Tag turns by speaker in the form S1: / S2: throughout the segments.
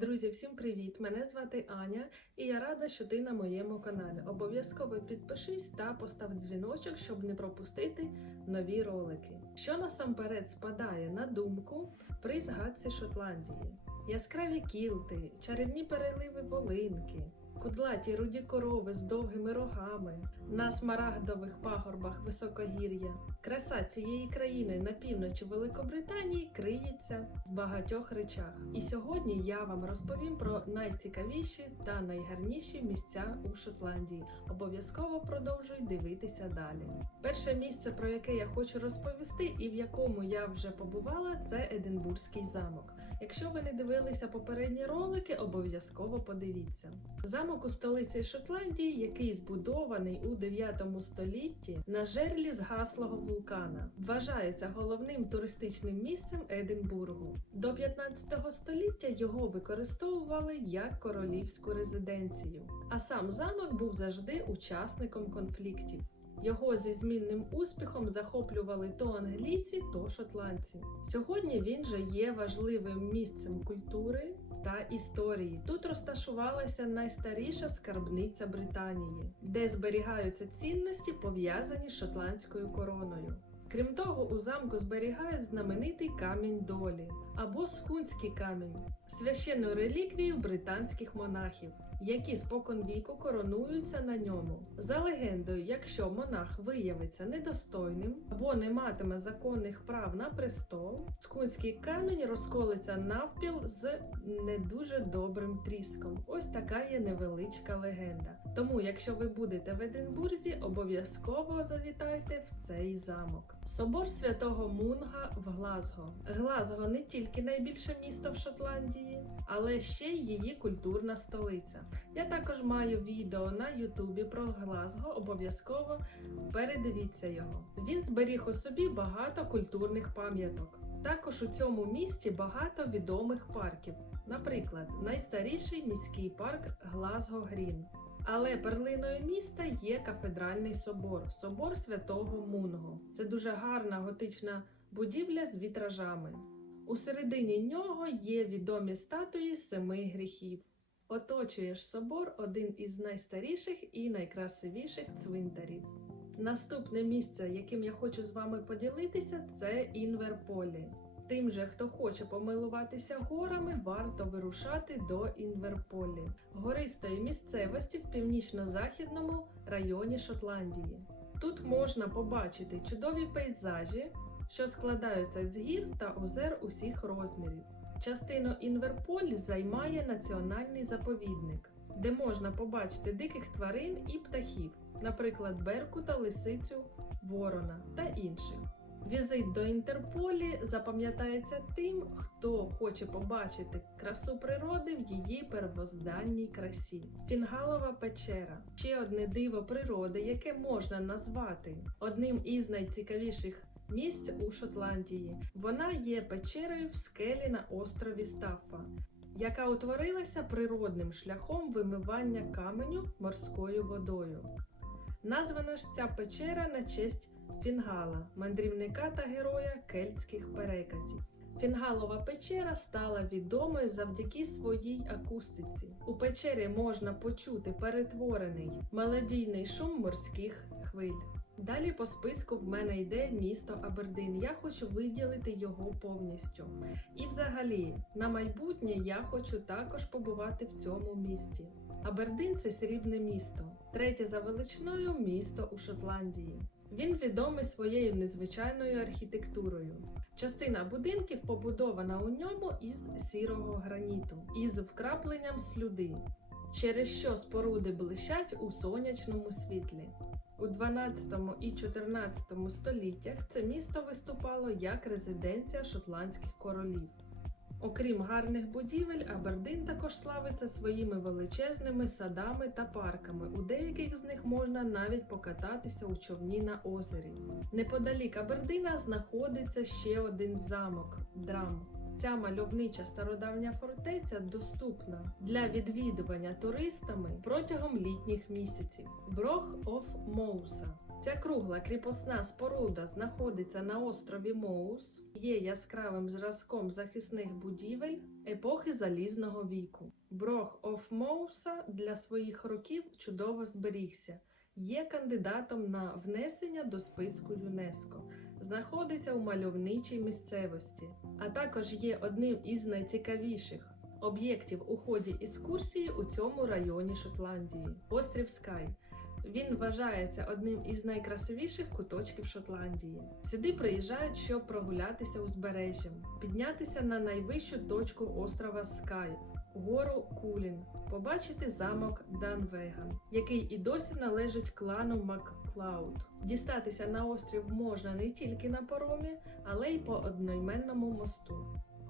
S1: Друзі, всім привіт! Мене звати Аня, і я рада, що ти на моєму каналі. Обов'язково підпишись та постав дзвіночок, щоб не пропустити нові ролики. Що насамперед спадає на думку при згадці Шотландії: яскраві кілти, чарівні переливи волинки. Кудлаті руді корови з довгими рогами, на смарагдових пагорбах високогір'я. Краса цієї країни на півночі Великобританії криється в багатьох речах. І сьогодні я вам розповім про найцікавіші та найгарніші місця у Шотландії. Обов'язково продовжуй дивитися далі. Перше місце, про яке я хочу розповісти, і в якому я вже побувала, це Единбурзький замок. Якщо ви не дивилися попередні ролики, обов'язково подивіться. Замок у столиці Шотландії, який збудований у 9 столітті на жерлі згаслого вулкана, вважається головним туристичним місцем Единбургу. До 15 століття його використовували як королівську резиденцію, а сам замок був завжди учасником конфліктів. Його зі змінним успіхом захоплювали то англійці, то шотландці. Сьогодні він же є важливим місцем культури та історії. Тут розташувалася найстаріша скарбниця Британії, де зберігаються цінності, пов'язані з шотландською короною. Крім того, у замку зберігають знаменитий камінь долі або схунський камінь, священну реліквію британських монахів, які споконвіку коронуються на ньому. За легендою, якщо монах виявиться недостойним або не матиме законних прав на престол, схунський камінь розколиться навпіл з не дуже добрим тріском. Ось така є невеличка легенда. Тому, якщо ви будете в Единбурзі, обов'язково завітайте в цей замок. Собор святого Мунга в Глазго. Глазго не тільки найбільше місто в Шотландії, але ще й її культурна столиця. Я також маю відео на Ютубі про Глазго, обов'язково передивіться його. Він зберіг у собі багато культурних пам'яток. Також у цьому місті багато відомих парків, наприклад, найстаріший міський парк Глазго Грін. Але перлиною міста є кафедральний собор, собор святого Мунго. Це дуже гарна готична будівля з вітражами. У середині нього є відомі статуї семи гріхів. Оточує ж собор один із найстаріших і найкрасивіших цвинтарів. Наступне місце, яким я хочу з вами поділитися, це Інверполі. Тим же, хто хоче помилуватися горами, варто вирушати до Інверполі, гористої місцевості в північно-західному районі Шотландії. Тут можна побачити чудові пейзажі, що складаються з гір та озер усіх розмірів. Частину Інверполі займає національний заповідник, де можна побачити диких тварин і птахів, наприклад, беркута, лисицю, ворона та інших. Візит до Інтерполі запам'ятається тим, хто хоче побачити красу природи в її первозданній красі. Фінгалова печера ще одне диво природи, яке можна назвати одним із найцікавіших місць у Шотландії. Вона є печерою в скелі на острові Стаффа, яка утворилася природним шляхом вимивання каменю морською водою. Названа ж ця печера на честь Фінгала, мандрівника та героя кельтських переказів. Фінгалова печера стала відомою завдяки своїй акустиці. У печері можна почути перетворений мелодійний шум морських хвиль. Далі по списку в мене йде місто Абердин. Я хочу виділити його повністю. І взагалі, на майбутнє я хочу також побувати в цьому місті. Абердин це срібне місто, третє за величиною місто у Шотландії. Він відомий своєю незвичайною архітектурою. Частина будинків побудована у ньому із сірого граніту, із вкрапленням слюди, через що споруди блищать у сонячному світлі. У 12 і 14 століттях це місто виступало як резиденція шотландських королів. Окрім гарних будівель, Абердин також славиться своїми величезними садами та парками. У деяких з них можна навіть покататися у човні на озері. Неподалік Абердина знаходиться ще один замок Драм. Ця мальовнича стародавня фортеця доступна для відвідування туристами протягом літніх місяців. Брох оф Моуса. Ця кругла кріпосна споруда знаходиться на острові Моус, є яскравим зразком захисних будівель епохи Залізного віку. Брох оф Моуса для своїх років чудово зберігся. Є кандидатом на внесення до списку ЮНЕСКО, знаходиться у мальовничій місцевості, а також є одним із найцікавіших об'єктів у ході екскурсії у цьому районі Шотландії острів Скай. Він вважається одним із найкрасивіших куточків Шотландії. Сюди приїжджають, щоб прогулятися узбережжям, піднятися на найвищу точку острова Скай, гору Кулін, побачити замок Данвеган, який і досі належить клану Макклауд. Дістатися на острів можна не тільки на паромі, але й по одноіменному мосту.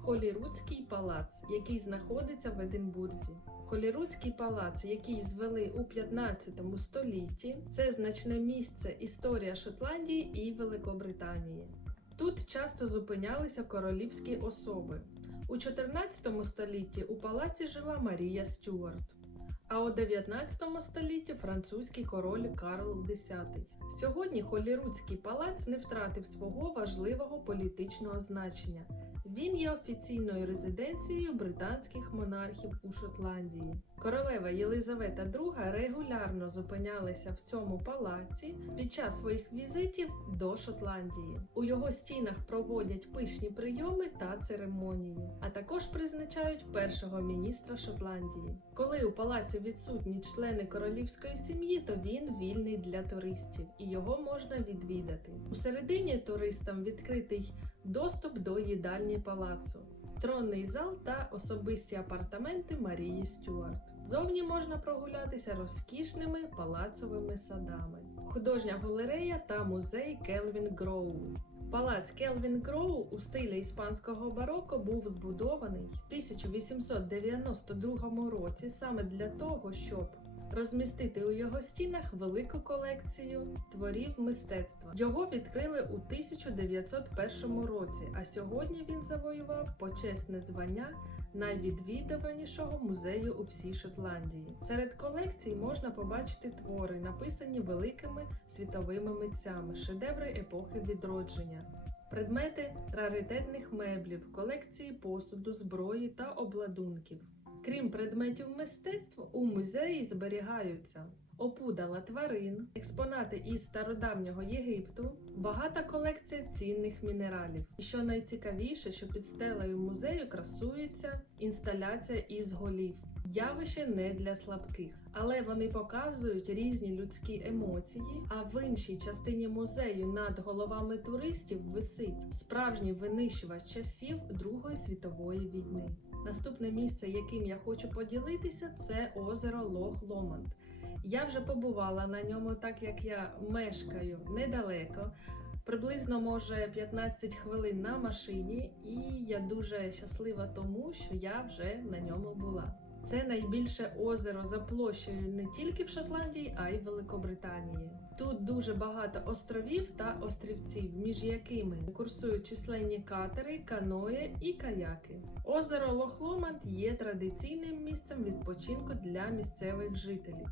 S1: Холіруцький палац, який знаходиться в Единбурзі. Холіруцький палац, який звели у 15 столітті, це значне місце історія Шотландії і Великобританії. Тут часто зупинялися королівські особи. У 14 столітті у палаці жила Марія Стюарт, а у 19 столітті французький король Карл X. Сьогодні Холіруцький палац не втратив свого важливого політичного значення. Він є офіційною резиденцією британських монархів у Шотландії. Королева Єлизавета II регулярно зупинялася в цьому палаці під час своїх візитів до Шотландії. У його стінах проводять пишні прийоми та церемонії, а також призначають першого міністра Шотландії. Коли у палаці відсутні члени королівської сім'ї, то він вільний для туристів і його можна відвідати. У середині туристам відкритий доступ до їдальні палацу, тронний зал та особисті апартаменти Марії Стюарт. Зовні можна прогулятися розкішними палацовими садами, художня галерея та музей Келвін Гроу. Палац Келвін Кроу у стилі іспанського бароко був збудований в 1892 році саме для того, щоб розмістити у його стінах велику колекцію творів мистецтва. Його відкрили у 1901 році, а сьогодні він завоював почесне звання найвідвідуванішого музею у всій Шотландії. Серед колекцій можна побачити твори, написані великими світовими митцями, шедеври епохи відродження. Предмети раритетних меблів, колекції посуду, зброї та обладунків. Крім предметів мистецтва, у музеї зберігаються опудала тварин, експонати із стародавнього Єгипту, багата колекція цінних мінералів. І що найцікавіше, що під стелею музею красується інсталяція із голів. Явище не для слабких, але вони показують різні людські емоції. А в іншій частині музею над головами туристів висить справжній винищувач часів Другої світової війни. Наступне місце, яким я хочу поділитися, це озеро Лох Ломанд. Я вже побувала на ньому, так як я мешкаю недалеко. Приблизно може 15 хвилин на машині, і я дуже щаслива тому, що я вже на ньому була. Це найбільше озеро за площею не тільки в Шотландії, а й в Великобританії. Тут дуже багато островів та острівців, між якими курсують численні катери, каної і каяки. Озеро Лохломанд є традиційним місцем відпочинку для місцевих жителів.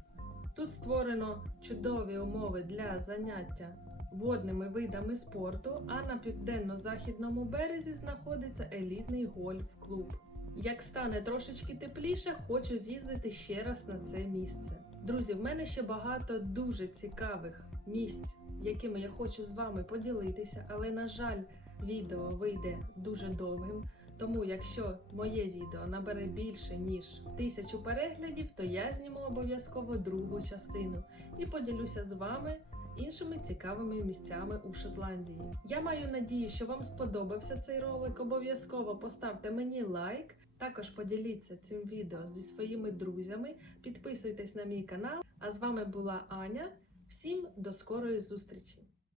S1: Тут створено чудові умови для заняття водними видами спорту, а на південно-західному березі знаходиться елітний гольф-клуб. Як стане трошечки тепліше, хочу з'їздити ще раз на це місце. Друзі, в мене ще багато дуже цікавих місць, якими я хочу з вами поділитися, але, на жаль, відео вийде дуже довгим. Тому, якщо моє відео набере більше ніж тисячу переглядів, то я зніму обов'язково другу частину і поділюся з вами іншими цікавими місцями у Шотландії. Я маю надію, що вам сподобався цей ролик. Обов'язково поставте мені лайк. Також поділіться цим відео зі своїми друзями, підписуйтесь на мій канал. А з вами була Аня. Всім до скорої зустрічі!